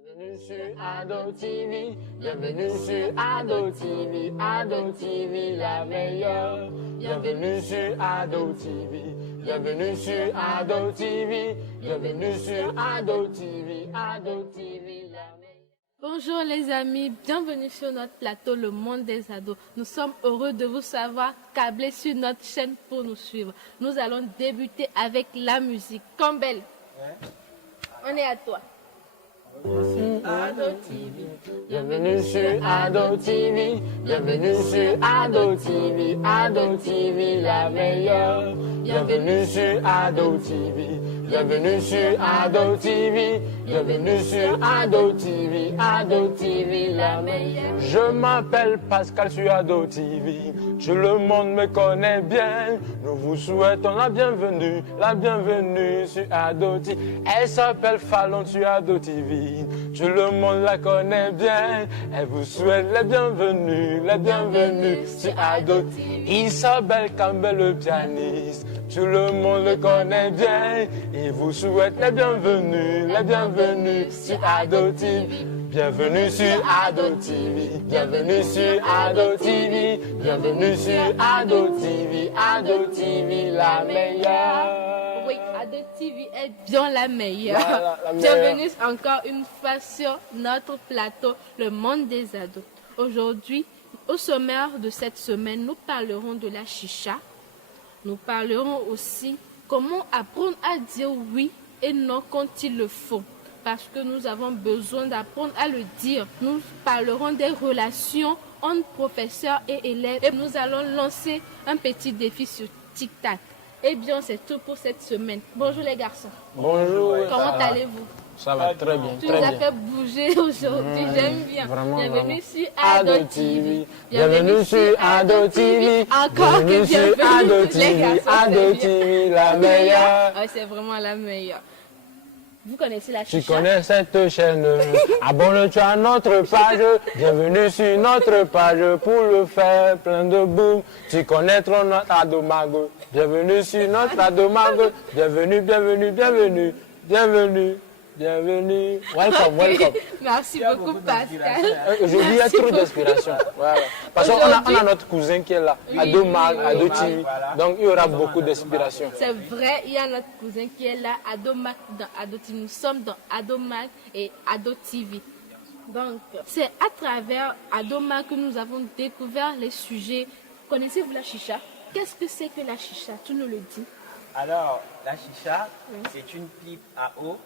Bienvenue sur Ado TV, bienvenue sur Ado TV, Ado TV la meilleure. Bienvenue sur Ado TV, bienvenue sur Ado TV, bienvenue sur Ado TV, Ado TV la meilleure. Bonjour les amis, bienvenue sur notre plateau Le Monde des Ados. Nous sommes heureux de vous savoir câblés sur notre chaîne pour nous suivre. Nous allons débuter avec la musique. Campbell, on est à toi. Ado TV. Bienvenue sur Ado TV, bienvenue sur Ado TV, Ado TV la meilleure. Bienvenue sur Ado TV, bienvenue sur Ado TV, bienvenue sur Ado TV, Ado TV la meilleure. Je m'appelle Pascal sur Ado TV, tout le monde me connaît bien. Nous vous souhaitons la bienvenue sur Ado TV. Elle s'appelle Fallon sur Ado TV, tout le monde la connaît bien. Elle vous souhaite la bienvenue sur Ado TV. Isabelle Campbell le pianiste, tout le monde le connaît bien. Il vous souhaite la bienvenue sur Ado TV. Bienvenue sur Ado TV, bienvenue sur Ado TV, bienvenue sur Ado TV, Ado TV la meilleure. Oui, Ado TV est bien la meilleure. La meilleure. Bienvenue encore une fois sur notre plateau Le Monde des Ados. Aujourd'hui, au sommaire de cette semaine, nous parlerons de la chicha. Nous parlerons aussi comment apprendre à dire oui et non quand il le faut. Parce que nous avons besoin d'apprendre à le dire. Nous parlerons des relations entre professeurs et élèves. Et nous allons lancer un petit défi sur TikTok. Eh bien, c'est tout pour cette semaine. Bonjour les garçons. Bonjour. Comment allez-vous? Ça va très bien, Tu nous très as bien. fait bouger aujourd'hui, j'aime bien. Vraiment, Bienvenue vraiment. sur Ado TV. Bienvenue sur Ado TV. Encore Bienvenue que sur bienvenue. Ado Les TV, garçons, c'est Ado bien. TV la meilleure. Ouais, c'est vraiment la meilleure. Vous connaissez la Tu chicha? connais cette chaîne, abonne-toi à notre page, bienvenue sur notre page pour le faire plein de boum. Tu connaîtras notre Adomago, bienvenue sur notre Adomago, bienvenue, bienvenue, bienvenue, bienvenue, bienvenue. Welcome. Merci beaucoup, Pascal. Aujourd'hui, il y a Merci trop beaucoup. d'inspiration. Voilà. Parce qu'on a notre cousin qui est là, Adomag, Ado TV, donc il y aura beaucoup d'inspiration. C'est vrai, il y a notre cousin qui est là, Adomac dans Ado TV. Nous sommes dans Adomac et Ado TV. Donc, c'est à travers Adomac que nous avons découvert les sujets. Connaissez-vous la chicha? Qu'est-ce que c'est que la chicha? Tu nous le dis. Alors, la chicha, c'est une pipe à eau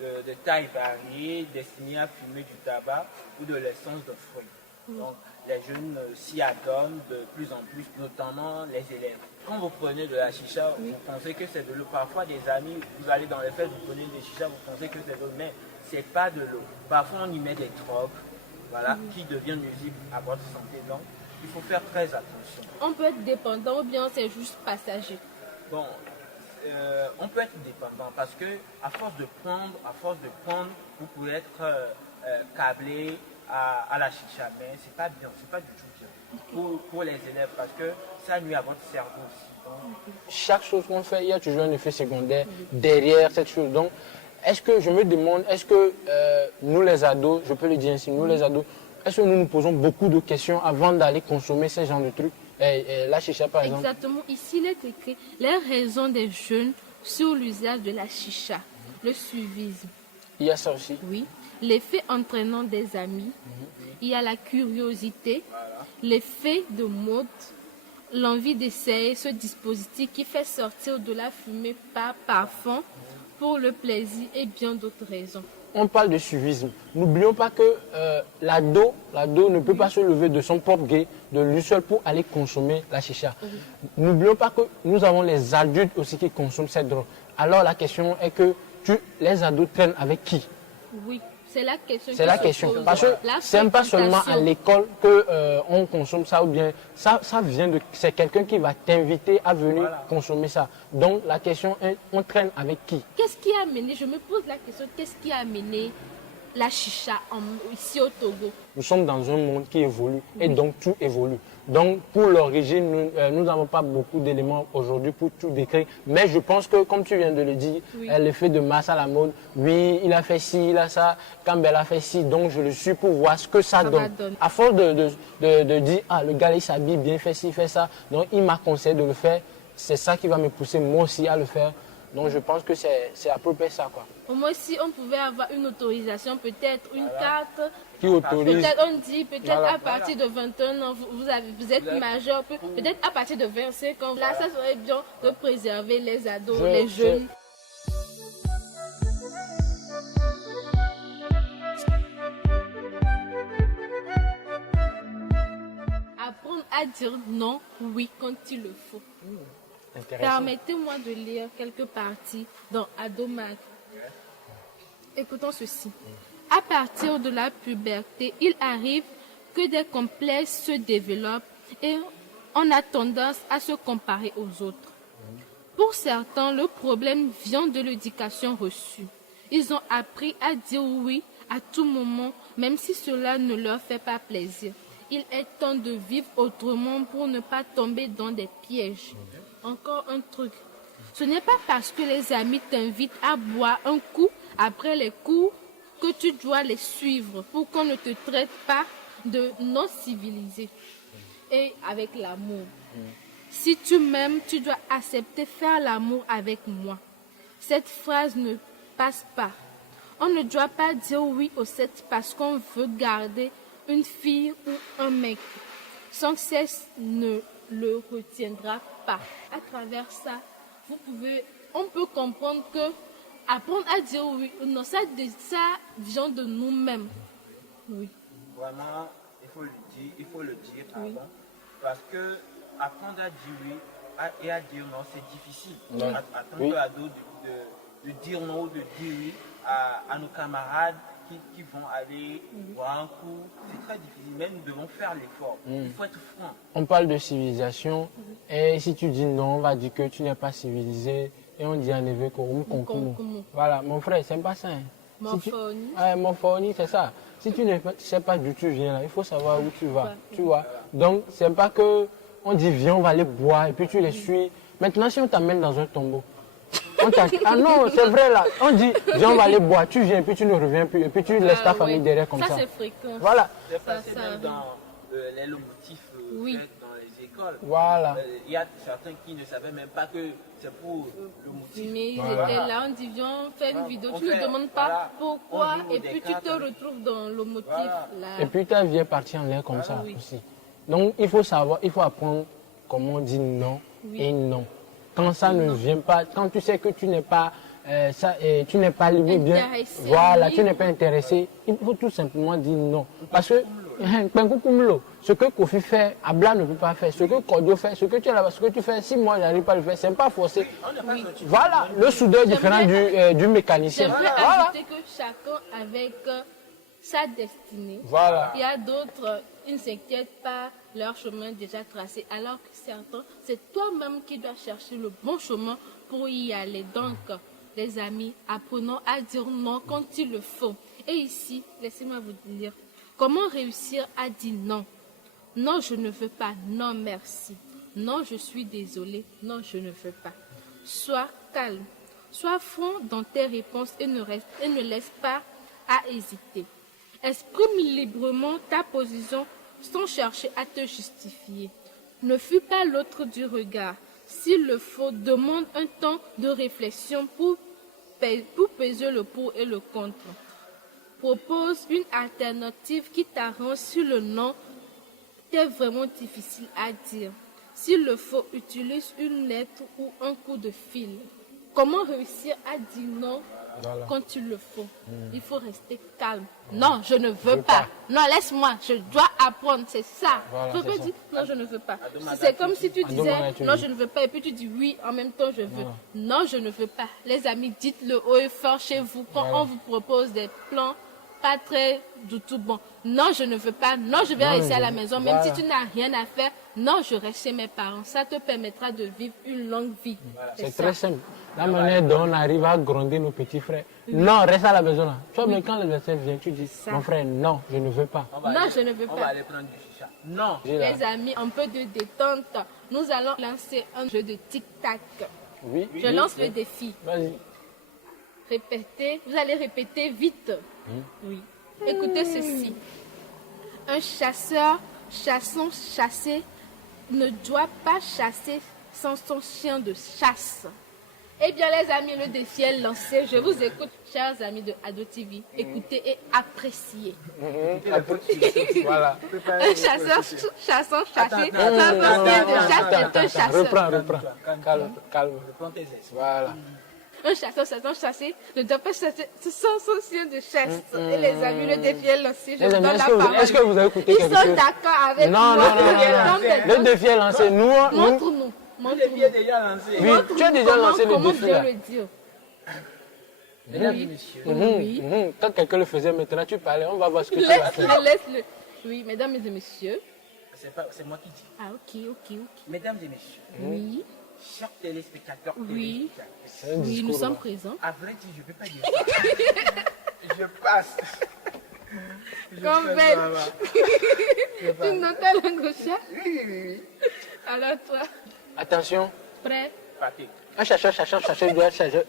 de taille variée destinée à fumer du tabac ou de l'essence de fruits. Donc, les jeunes s'y adonnent de plus en plus, notamment les élèves. Quand vous prenez de la chicha, vous pensez que c'est de l'eau. Parfois, des amis, vous allez dans les fêtes, vous prenez des chicha, vous pensez que c'est de l'eau, mais c'est pas de l'eau. Parfois, on y met des drogues, voilà, qui deviennent nuisibles à votre santé. Donc, il faut faire très attention. On peut être dépendant ou bien c'est juste passager. Bon, on peut être dépendant parce que à force de prendre, vous pouvez être câblé à la chicha, mais c'est pas bien, c'est pas du tout bien pour les élèves parce que ça nuit à votre cerveau aussi. Donc, Chaque chose qu'on fait, il y a toujours un effet secondaire derrière cette chose. Donc, est-ce que je me demande, est-ce que nous les ados, je peux le dire ainsi, nous les ados, est-ce que nous nous posons beaucoup de questions avant d'aller consommer ce genre de trucs? La chicha par exemple. Exactement. Ici, il est écrit les raisons des jeunes sur l'usage de la chicha. Le suivisme, Il y a ça aussi. oui. L'effet entraînant des amis. Il y a la curiosité, l'effet de mode, l'envie d'essayer ce dispositif qui fait sortir de la fumée par parfum pour le plaisir et bien d'autres raisons. On parle de suivisme. N'oublions pas que l'ado ne peut pas se lever de son propre gré, de lui seul pour aller consommer la chicha. N'oublions pas que nous avons les adultes aussi qui consomment cette drogue. Alors la question est que les ados traînent avec qui? Oui, c'est la question. C'est la question. Parce que c'est pas seulement à l'école qu'on consomme ça ou bien ça vient de. C'est quelqu'un qui va t'inviter à venir consommer ça. Donc la question est, on traîne avec qui? Qu'est-ce qui a amené, je me pose la question, qu'est-ce qui a amené la chicha ici au Togo. Nous sommes dans un monde qui évolue et donc tout évolue. Donc pour l'origine, nous n'avons pas beaucoup d'éléments aujourd'hui pour tout décrire. Mais je pense que, comme tu viens de le dire, l'effet de masse à la mode, oui, il a fait ci, il a ça, Campbell a fait ci, donc je le suis pour voir ce que ça donne. À force de dire, ah, le gars il s'habille bien, fait ci, fait ça, donc il m'a conseillé de le faire. C'est ça qui va me pousser moi aussi à le faire. Donc je pense que c'est à peu près ça, quoi. Au moins, si on pouvait avoir une autorisation, peut-être une carte, Qui autorise. peut-être on dit, peut-être à partir de 21 ans, vous êtes majeur, peut-être à partir de 25 ans. Là, ça serait bien de préserver les ados, les jeunes. Apprendre à dire non, oui, quand il le faut. Permettez-moi de lire quelques parties dans Adomag. Écoutons ceci. À partir de la puberté, il arrive que des complexes se développent et on a tendance à se comparer aux autres. Pour certains, le problème vient de l'éducation reçue. Ils ont appris à dire oui à tout moment, même si cela ne leur fait pas plaisir. Il est temps de vivre autrement pour ne pas tomber dans des pièges. Encore un truc. Ce n'est pas parce que les amis t'invitent à boire un coup après les cours que tu dois les suivre pour qu'on ne te traite pas de non civilisé. Et avec l'amour. Si tu m'aimes, tu dois accepter faire l'amour avec moi. Cette phrase ne passe pas. On ne doit pas dire oui au sexe parce qu'on veut garder une fille ou un mec. Son sexe ne le retiendra pas. À travers ça, on peut comprendre que apprendre à dire oui, non, ça vient de nous-mêmes. Oui. Vraiment, il faut le dire, pardon, parce que apprendre à dire oui et à dire non, c'est difficile. En tant qu'ado, de dire non ou de dire oui à nos camarades qui vont aller boire un coup, c'est très difficile, mais nous devons faire l'effort. Il faut être franc. On parle de civilisation et si tu dis non, on va dire que tu n'es pas civilisé et on dit à Neve Konkumu. Voilà, mon frère, c'est pas ça. Morphoni, c'est ça. Si tu ne sais pas d'où tu viens, là, il faut savoir où tu vas. Tu vois. Donc, c'est pas que on dit viens, on va aller boire et puis tu les suis. Maintenant, si on t'amène dans un tombeau, ah non, c'est vrai là. On dit, viens, on va aller boire, tu viens, et puis tu ne reviens plus, et puis tu laisses ta famille derrière comme ça. Ça, c'est fréquent. Voilà. C'est passé même dans les locomotifs dans les écoles. Voilà. Il y a certains qui ne savaient même pas que c'est pour le motif. Mais ils étaient là, on dit, viens, fais une vidéo. Tu ne demandes pas pourquoi, et puis tu te retrouves dans le motif. Là. Et puis ta vie est partie en l'air comme ça aussi. Donc il faut savoir, il faut apprendre comment on dit non et non. Quand ça ne vient pas, quand tu sais que tu n'es pas, tu n'es pas bien, voilà, tu n'es pas intéressé, il faut tout simplement dire non. Parce que ce que Kofi fait, Abla ne peut pas faire. Ce que Kodio fait, ce que tu es là-bas, ce que tu fais, si moi je n'arrive pas à le faire, c'est pas forcé. Voilà, le soudeur est différent du mécanicien. J'aimerais ajouter que chacun avec sa destinée. Voilà. Il y a d'autres, ils ne s'inquiètent pas, leur chemin déjà tracé, alors que certains, c'est toi-même qui dois chercher le bon chemin pour y aller. Donc, les amis, apprenons à dire non quand il le faut. Et ici, laissez-moi vous dire, comment réussir à dire non? Non, je ne veux pas. Non, merci. Non, je suis désolé. Non, je ne veux pas. Sois calme. Sois franc dans tes réponses et ne laisse pas à hésiter. Exprime librement ta position sans chercher à te justifier. Ne fuis pas l'autre du regard. S'il le faut, demande un temps de réflexion pour peser le pour et le contre. Propose une alternative qui t'arrange si le non est vraiment difficile à dire. S'il le faut, utilise une lettre ou un coup de fil. Comment réussir à dire non quand il le faut? Il faut rester calme. Non, je ne veux pas. Non, laisse-moi, je dois apprendre, c'est ça. Je peux dire non, je ne veux pas. C'est comme si tu disais non, je ne veux pas et puis tu dis oui, en même temps je veux. Non, je ne veux pas. Les amis, dites-le haut et fort chez vous quand on vous propose des plans pas très du tout bon. Non, je ne veux pas. Non, je vais rester à la maison. Même si tu n'as rien à faire, non, je reste chez mes parents. Ça te permettra de vivre une longue vie. C'est très simple. la manière dont on arrive à gronder nos petits frères. Non, reste à la maison là. Tu vois, mais quand l'adversaire vient, tu dis, mon frère, non, je ne veux pas. Non, je ne veux On pas. va aller prendre du chicha. Non. Les amis, un peu de détente. Nous allons lancer un jeu de tic-tac. Oui. Je lance le défi. Vas-y. Répétez, vous allez répéter vite. Oui. Écoutez ceci. Un chasseur chassant chassé ne doit pas chasser sans son chien de chasse. Eh bien les amis, le défi est lancé. Je vous écoute, chers amis de Ado TV. Écoutez et appréciez. Voilà. Un chasseur chassant chassé sans son chien de chasse est un chasseur. Reprends. Calme. Reprends tes esprits. Voilà. Un chasseur chassant chassé ne doit pas chasser sans son chien de chasse. Et les amis, le défi est lancé. Je Les vous amis, donne la parole. est-ce que vous avez écouté Ils quelque sont chose? d'accord avec Non, moi. non. Le défi est lancé. Nous, Montre-nous. Le défi est déjà lancé. oui, tu as déjà lancé le Comment défi bien là. le dire? Mesdames et messieurs, Oui. Quand quelqu'un le faisait, maintenant tu parlais, on va voir ce que tu vas faire. Laisse-le. Oui, mesdames et messieurs. c'est moi qui dis. Ah, ok. Mesdames et messieurs, Oui, chers téléspectateurs, Oui. C'est un oui, nous discours, sommes là. présents. à vrai dire, je ne peux pas dire ça. Je passe. Comme belle. Tu notes la gauche? Oui. Alors toi, Attention, prêt? Partez. un chercheur doit chercher.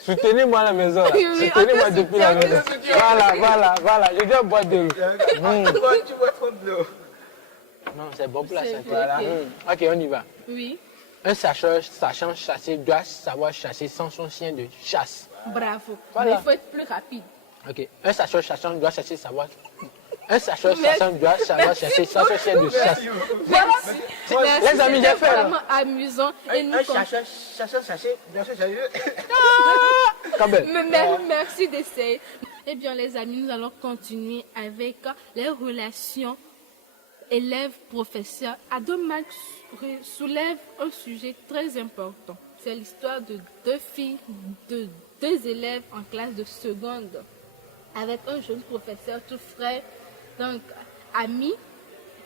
Soutenez-moi à la maison. Là. Oui, oui, Soutenez-moi on te depuis la soutient, maison. on te soutient. Voilà. Je dois boire de l'eau. Tu vois trop de l'eau. Non, c'est bon pour la C'est santé. vrai, Voilà. Ok, on y va. Oui, Un chasseur sachant chasser doit savoir chasser sans son chien de chasse. bravo. Voilà. Mais il faut être plus rapide. Ok. Un chasseur chassant doit chasser savoir. Un chasseur chassant doit savoir chasser sans son chien de chasse. Merci. Les amis, j'ai fait, C'était là. vraiment amusant. Et nous, Un chasseur, bien sûr, Merci d'essayer. Eh bien, les amis, nous allons continuer avec les relations élèves-professeurs. Ado Max soulève un sujet très important. C'est l'histoire de deux élèves en classe de seconde avec un jeune professeur tout frais. Donc, Ami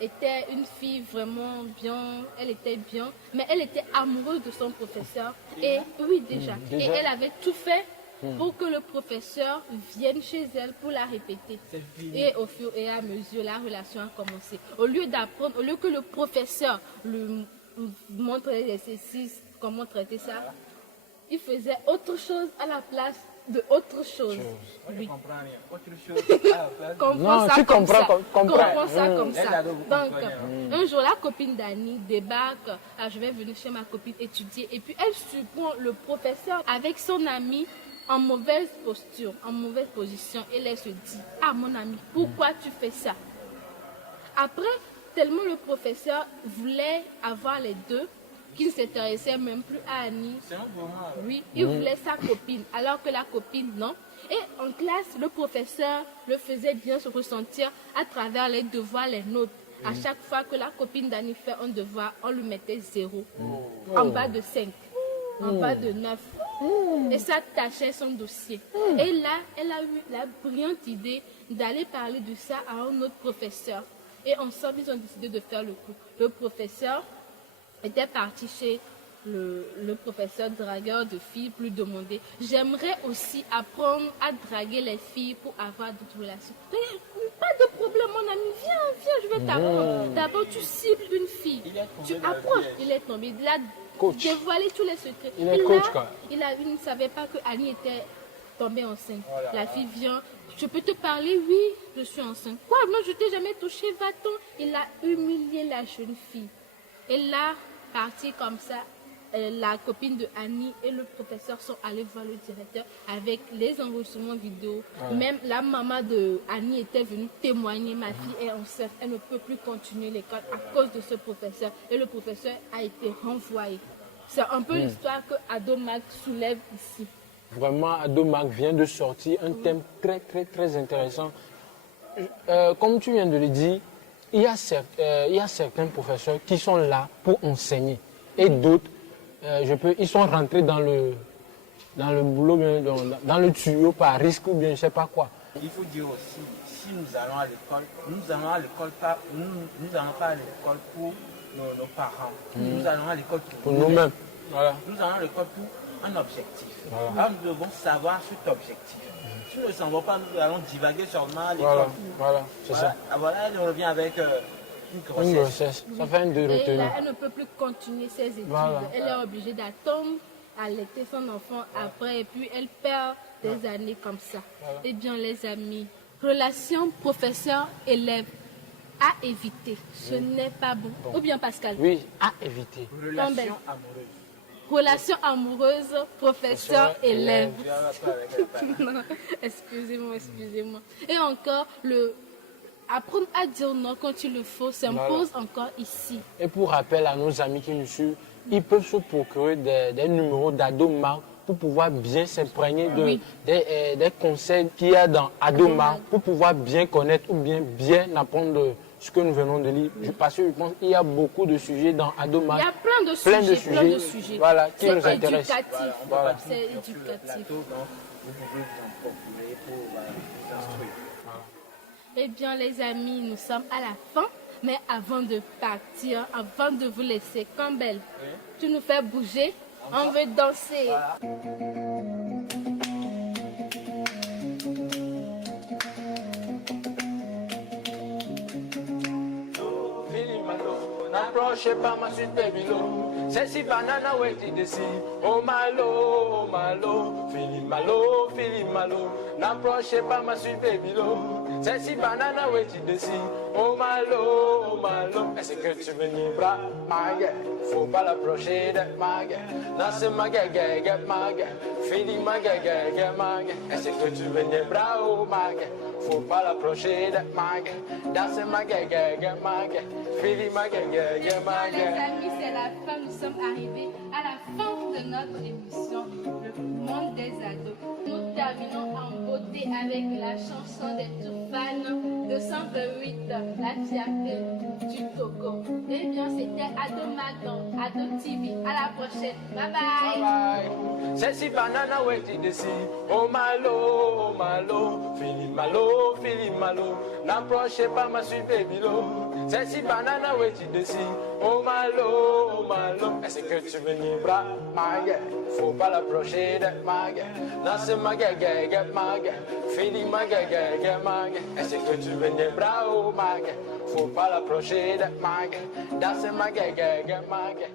était une fille vraiment bien, elle était bien, mais elle était amoureuse de son professeur. Et oui, déjà. Et elle avait tout fait pour que le professeur vienne chez elle pour la répéter. Et au fur et à mesure, la relation a commencé. Au lieu d'apprendre, au lieu que le professeur lui montre les exercices, comment traiter ça, il faisait autre chose à la place de autre chose. Je ne comprends rien. Autre chose à la place. Non, tu comprends. Comprends ça comme Les ça. ados, vous Donc, comprenez, un jour, la copine d'Annie débarque. Je vais venir chez ma copine étudier. Et puis, elle surprend le professeur avec son ami en mauvaise posture, en mauvaise position. Et elle se dit, ah mon ami, pourquoi tu fais ça? Après, tellement le professeur voulait avoir les deux, qu'il ne s'intéressait même plus à Annie. C'est un moment. Oui, il voulait sa copine, alors que la copine, non. Et en classe, le professeur le faisait bien se ressentir à travers les devoirs, les notes. À chaque fois que la copine d'Annie fait un devoir, on lui mettait 0. En bas de 5, en bas de 9. Et ça tachait son dossier. Et là, elle a eu la brillante idée d'aller parler de ça à un autre professeur. Et ensemble, ils ont décidé de faire le coup. Le professeur était parti chez le professeur dragueur de filles, plus demandé. J'aimerais aussi apprendre à draguer les filles pour avoir d'autres relations. Mais, pas de problème, mon ami, viens, je vais t'apprendre. D'abord, tu cibles une fille. Tu approches. Il est tombé. Il a dévoilé tous les secrets. Il est coach, quoi. Il ne savait pas que Annie était tombée enceinte. La fille vient. Je peux te parler? Oui, je suis enceinte. Quoi? Moi, je t'ai jamais touché, va-t'en. Il a humilié la jeune fille. Et là, parti comme ça, la copine de Annie et le professeur sont allés voir le directeur avec les enregistrements vidéo. Même la maman de Annie était venue témoigner. Ma fille est enceinte, elle ne peut plus continuer l'école à cause de ce professeur. Et le professeur a été renvoyé. C'est un peu l'histoire que Ado Mac soulève ici. Vraiment, Ado Mac vient de sortir un thème très intéressant. Comme tu viens de le dire, il y a certains professeurs qui sont là pour enseigner et d'autres, ils sont rentrés dans le boulot, dans le tuyau par risque ou bien je ne sais pas quoi. Il faut dire aussi, si nous allons à l'école, nous allons pas à l'école pour nos parents. Nous allons à l'école pour nous-mêmes. Voilà. Nous avons l'école pour un objectif. Voilà. Alors nous devons savoir cet objectif. Si nous ne savons pas, nous allons divaguer seulement à l'école. Voilà, voilà, c'est ça. Voilà, elle revient avec une grossesse. Une grossesse, ça fait une de Et retenue. là, elle ne peut plus continuer ses études. Voilà. Elle est obligée d'attendre, allaiter son enfant après, et puis elle perd des années comme ça. Voilà. Eh bien, les amis, relation professeur-élève à éviter. Ce n'est pas bon. Ou bien, Pascal? Oui, à éviter. Relation amoureuse. Relation amoureuse, professeur-élève. Je viens avec la parole. Excusez-moi. Et encore, apprendre à dire non quand il le faut s'impose encore ici. Et pour rappel à nos amis qui nous suivent, ils peuvent se procurer des numéros d'Adomar pour pouvoir bien s'imprégner des conseils qu'il y a dans Adomar pour pouvoir bien connaître ou bien apprendre ce que nous venons de lire. Parce que je pense qu'il y a beaucoup de sujets dans Adomar. Il y a plein de sujets. Voilà, qui nous C'est intéressent. éducatif. Voilà. C'est Sur le éducatif. plateau, donc, vous pouvez vous en procurer pour vous instruire. Eh bien, les amis, nous sommes à la fin. Mais avant de partir, avant de vous laisser, Campbell, tu nous fais bouger. On veut danser. Voilà. N'approchez pas ma suite baby low. C'est si banana waiting to see. Oh malo, feeling malo. N'approchez pas ma suite baby low. C'est si banana waiting to see. Oh malo. Est-ce que tu veux ni bras, ma gueule? Faut pas l'approcher de ma gueule. Non, c'est ma gueule, ma gueule. Feeling ma gueule, ma gueule. Est-ce que tu veux ni bras, oh ma gueule? Faut pas l'approcher de ma gueule. Danser ma gueule, ma gueule. Feeling ma gueule, ma Les gueule. amis, c'est la fin. Nous sommes arrivés à la fin de notre émission, Le Monde des Ados. Nous terminons en beauté avec la chanson des tout fans de 128, La fierté du Togo. Eh bien, c'était Ado Madan, Ado TV. À la prochaine. Bye bye. Bye. C'est si banana waiting to see. Oh malo, feeling malo. N'approchez pas ma sweet baby low. C'est si banana waiting to see. Oh malo. Est-ce que tu veux ni bras, ma gueule? Faut pas l'approcher de ma gueule. Non, c'est ma gueule, ma gueule. Feeling ma gueule, ma gueule. Est-ce que tu veux ni bras, oh ma gueule? Faut pas l'approcher de ma gueule. Danser ma gueule, ma gueule.